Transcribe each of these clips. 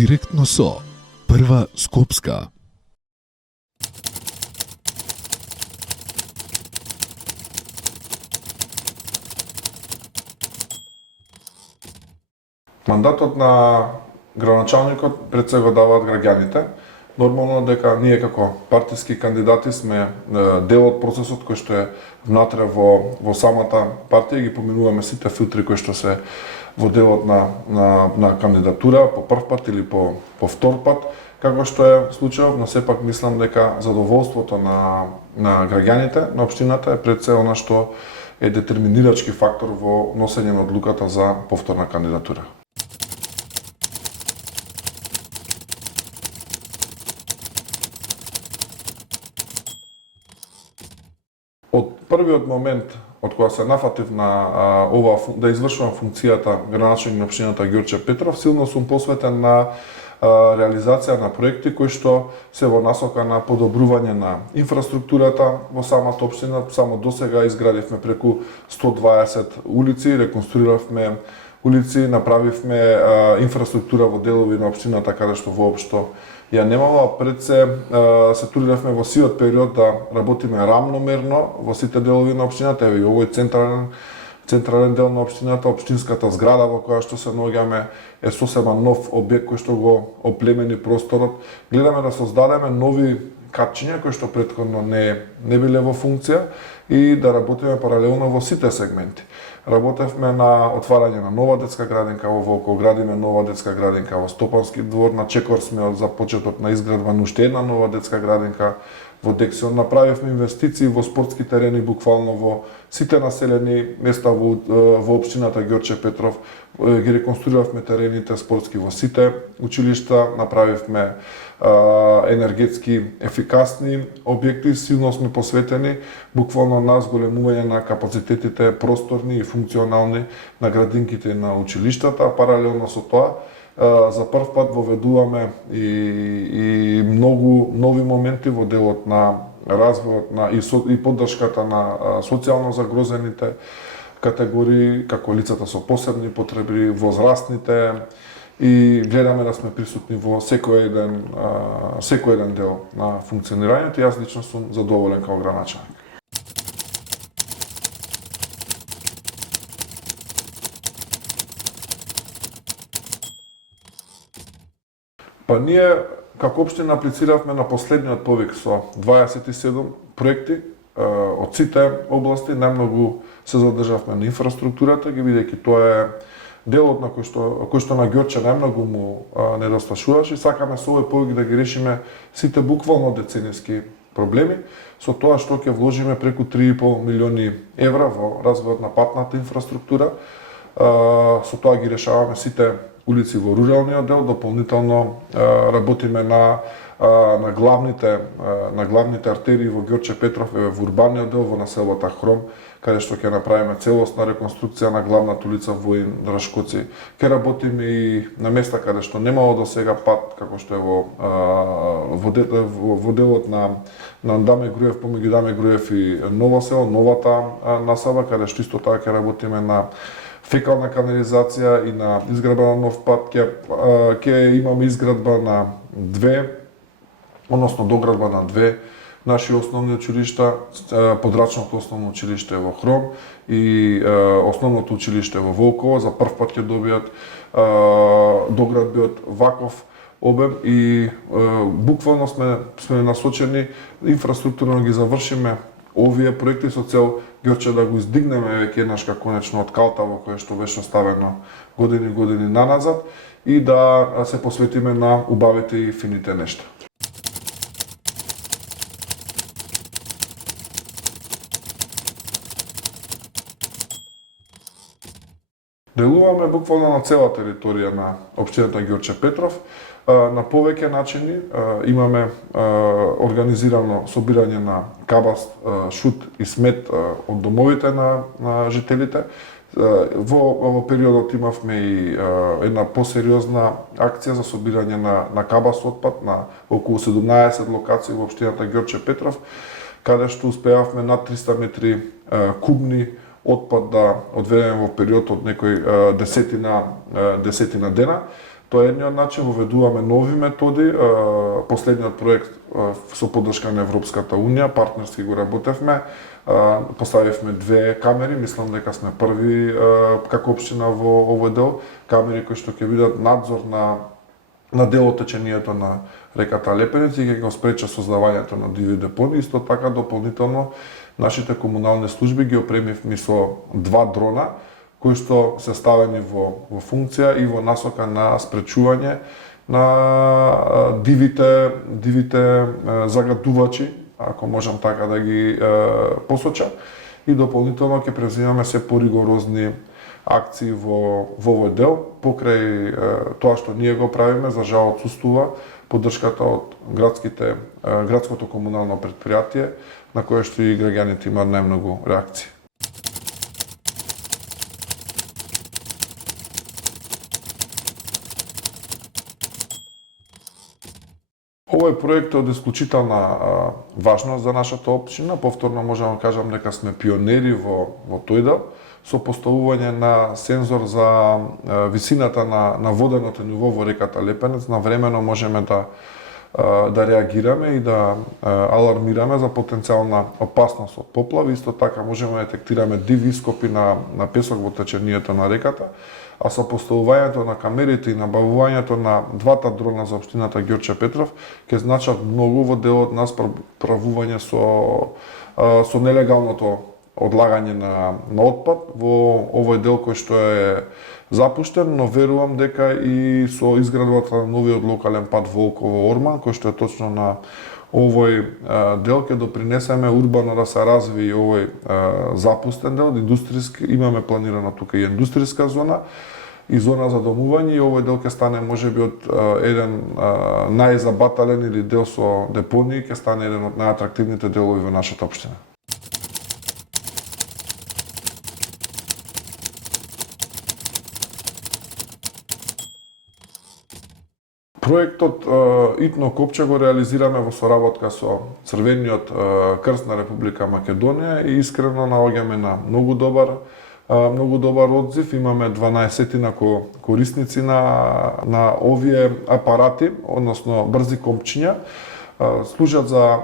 Директно со Прва Скопска. Мандатот на градоначалникот пред се го даваат граѓаните. Нормално дека ние како партиски кандидати сме дел од процесот кој што е внатре во самата партија, ги поминуваме сите филтри кои што се во делот на кандидатура по прв пат или по втор пат, како што е случајов, но сепак мислам дека задоволството на граѓаните на општината е пред се она што е детерминирачки фактор во носење на одлуката за повторна кандидатура. Од првиот момент од кога се нафатив на да извршувам функцијата градоначалник на општината Ѓорче Петров, силно сум посветен на реализација на проекти кои што се во насока на подобрување на инфраструктурата во самата општина. Само досега изградивме преку 120 улици, реконструиравме улици, направивме инфраструктура во делови на општината каде што воопшто ја немала. Пред се трудевме во сиот период да работиме рамномерно во сите делови на општината, и овој централен дел на општината, општинската зграда во која што се наоѓаме е сосема нов објект кој што го оплемени просторот. Гледаме да создадеме нови катчиња кои што претходно не биле во функција и да работиме паралелно во сите сегменти. Работевме на отварање на нова детска градинка во Волково, градиме нова детска градинка во Стопански двор, на чекор сме за почеток на изградба на уште една нова детска градинка во Дексион. Направивме инвестиции во спортски терени буквално во сите населени места во општината Ѓорче Петров. Ги реконструиравме терените спортски во сите училишта, направивме енергетски ефикасни објекти, силно сме посветени буквално на зголемување на капацитетите просторни и функционални на градинките на училиштата. Паралелно со тоа, за прв пат воведуваме и многу нови моменти во делот на развојот и поддршката на социјално загрозените категории, како лицата со посебни потреби, возрастните, и гледаме да сме присутни во секој еден дел на функционирањето. Јас лично сум задоволен како градоначалник. Па ние како општина аплициравме на последниот повик со 27 проекти од сите области. Најмногу се задржавме на инфраструктурата, ги бидејќи тоа е делот на кој што на Ѓорче најмногу му недосташуваше. Сакаме со овој повик да ги решиме сите буквално децениски проблеми, со тоа што ќе вложиме преку 3,5 милиони евра во развојот на патната инфраструктура. Со тоа ги решаваме сите улици во руралниот дел, дополнително работиме на главните артерии во Ѓорче Петров, во урбаниот дел, во населбата Хром, каде што ќе направиме целосна реконструкција на главната улица Воин Драшкоци. Ќе работиме и на места каде што немало до сега пат, како што е во делот на Даме Груев, помеѓу Даме Груев и Ново село, новата насаба, каде што исто така ќе работиме на фекална канализација и на изградба на нов пат. Ќе имаме изградба на доградба на две наши основни училишта, подрачното основно училиште во Хром и основното училиште во Волково. За прв пат ќе добијат доградби од ваков обем и буквално сме насочени инфраструктурно ги завршиме овие проекти со цел Ѓорче да го издигнеме веќе еднашка конечно од калта во која што беше оставено години наназад и да се посветиме на убавите и фините нешта. Делуваме буквално на цела територија на општината Ѓорче Петров. На повеќе начини имаме организирано собирање на кабаст, шут и смет од домовите на жителите. Во периодот имавме и една посериозна акција за собирање на кабаст отпад на околу 17 локации во општината Ѓорче Петров, каде што успеавме над 300 метри кубни отпад да одведеме во период од некој десетина дена. Тоа е едниот начин, воведуваме нови методи. Последниот проект со поддршка на Европската Унија, партнерски го работевме. Поставивме 2 камери, мислам дека сме први како општина во овој дел, камери кои што ќе бидат надзор на дел од течението на реката Лепенец и ќе го спреча создавањето на диви депони. Исто така дополнително нашите комунални служби ги опремивме со 2 дрона кои што се ставени во функција и во насока на спречување на дивите загадувачи, ако можам така да ги посочам, и дополнително ќе преземаме се поригорозни акции во овој дел. Покрај тоа што ние го правиме, за жал отсуствува поддршката од градското комунално претпријатие, на кое што и граѓаните имаат најмногу реакции. Овој проект е од исклучителна важност за нашата општина. Повторно можам да кажам дека сме пионери во тој дел, со поставување на сензор за висината на воденото ниво во реката Лепенец. Навремено можеме да реагираме и да алармираме за потенцијална опасност од поплави. Исто така можеме да детектираме диви ископи на песок во течението на реката, а со поставувањето на камерите и набавувањето на 2 дрона за општината Ѓорче Петров ќе значат многу во делот на справување со нелегалното одлагање на отпад во овој дел кој што е запуштен, но верувам дека и со изградбата на новиот локален пат Волково-Орман, кој што е точно на овој дел, ќе допринесеме урбано да се разви овој запустен дел, индустријски, имаме планирано тука и индустријска зона и зона за домување, и овој дел ќе стане можеби од еден најзабатален или дел со депонии, ќе стане еден од најатрактивните делови во нашата општина. Проектот Итно Копче го реализираме во соработка со Црвениот крст на Република Македонија и искрено наоѓаме на многу добар одзив. Имаме 12-тина корисници на овие апарати, односно брзи копчиња. Служат за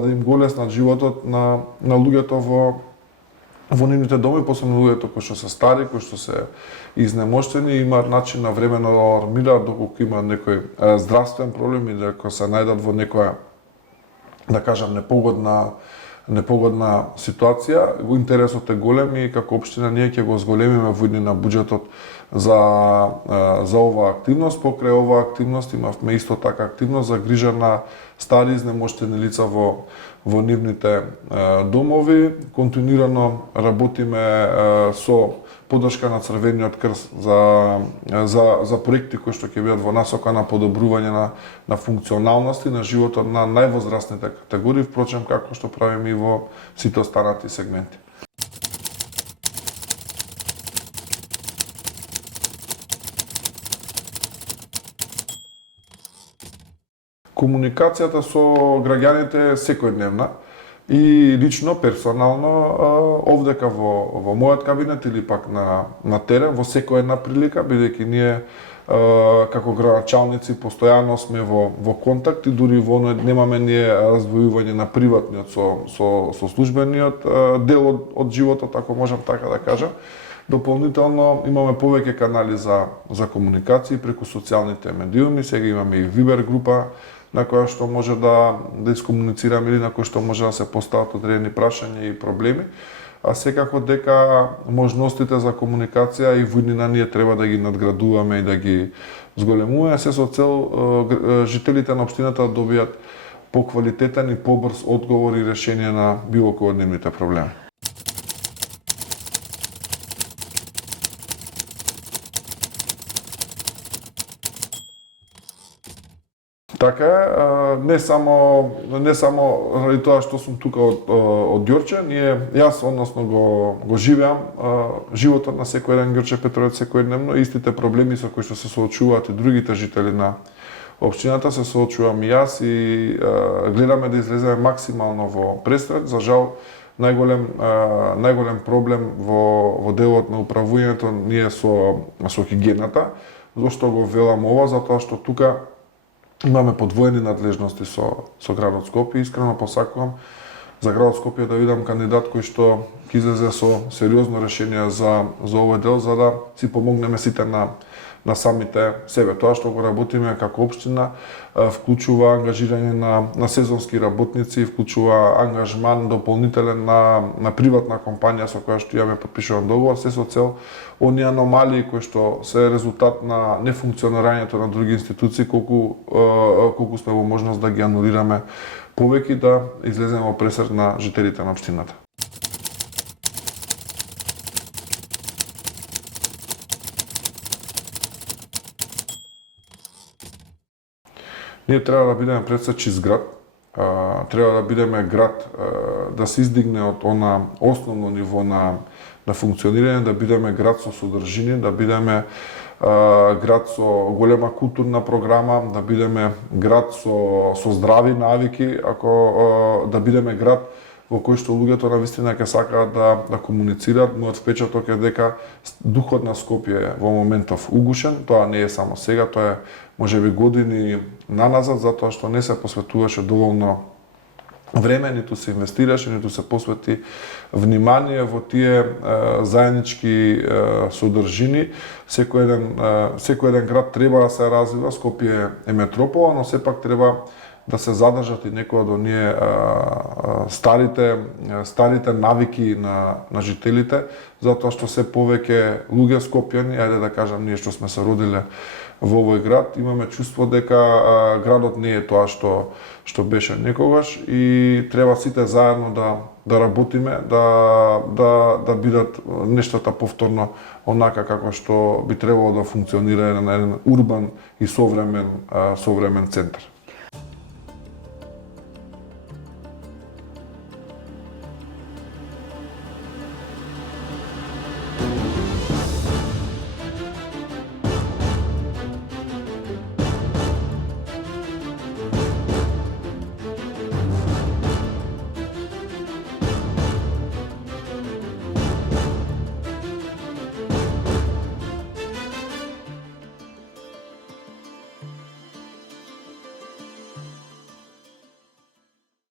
да им го олеснат животот на луѓето во нивните доми, посебно луѓето кои што се стари, кои што се изнемоштени, имаат начин на времено да алармираат доколку има некој здравствен проблем или ако се најдат во некоја, да кажам, непогодна ситуација. Интересот е голем и како општина ние ќе го зголемиме во иднина буџетот за оваа активност. Покрај оваа активност имавме исто така активност за грижа на стари изнемоштени лица во нивните домови. Континуирано работиме со поддршка на Црвениот крст за проекти кои што ќе бидат во насока на подобрување на функционалност и на животот на највозрастните категории, впрочем како што правиме и во сите останати сегменти. Комуникацијата со граѓаните е секојдневна и лично, персонално, овдека во мојот кабинет или пак на терен, во секоја една прилика, бидејќи ние како градоначалници постојано сме во контакт и дури во немаме ние раздвојување на приватниот со службениот дел од животот, ако можам така да кажам. Дополнително имаме повеќе канали за комуникација преку социјалните медиуми, сега имаме и Viber група на која што може да искомуницираме или на која што може да се постават одредени прашања и проблеми, а секако дека можностите за комуникација и во иднина ние треба да ги надградуваме и да ги зголемуваме, се со цел жителите на општината да добијат поквалитетен и побрз одговор и решение на било кој од нивните проблеми. Така не само ради тоа што сум тука од Ѓорче, јас односно го живеам животот на секој еден Ѓорче Петровец секојдневно, истите проблеми со кои што се соочуваат и другите жители на општината се соочувам и јас и гледаме да излеземе максимално во престрет. За жал најголем проблем во делот на управувањето ние со хигиената. Зошто го велам ова? Затоа што тука имаме подвоени надлежности со градот Скопје. Искрено посакувам за градот Скопје да видам кандидат кој што ќе излезе со сериозно решение за овој дел, за да си помогнеме сите на самите себе. Тоа што го работиме како општина вклучува ангажирање на сезонски работници, вклучува ангажман дополнителен на приватна компанија со која што имаме подпишуван договор, се со цел оние аномалии кои што се резултат на нефункционирањето на други институции, колку сме во можност да ги анулираме повеќе, да излеземе во пресред на жителите на општината. Ние треба да бидеме пред се чист град, треба да бидеме град да се издигне од она основно ниво на функционирање, да бидеме град со содржини, да бидеме град со голема културна програма, да бидеме град со здрави навики, да бидеме град во кој што луѓето навистина ќе сакаат да комуницираат. Мојот впечаток е дека духот на Скопје во моментов угушен. Тоа не е само сега, тоа е можеби години наназад, затоа што не се посветуваше доволно време, ниту се инвестираше, ниту се посвети внимание во тие заеднички содржини. Секој еден град треба да се развива, Скопје е метропола, но сепак треба да се задржат и некои од оние старите навики на жителите, затоа што се повеќе луѓе скопјани, ајде да кажам ние што сме се родиле во овој град, имаме чувство дека градот не е тоа што беше некогаш и треба сите заедно да работиме, да бидат нештата повторно онака како што би требало да функционира на еден урбан и современ центар.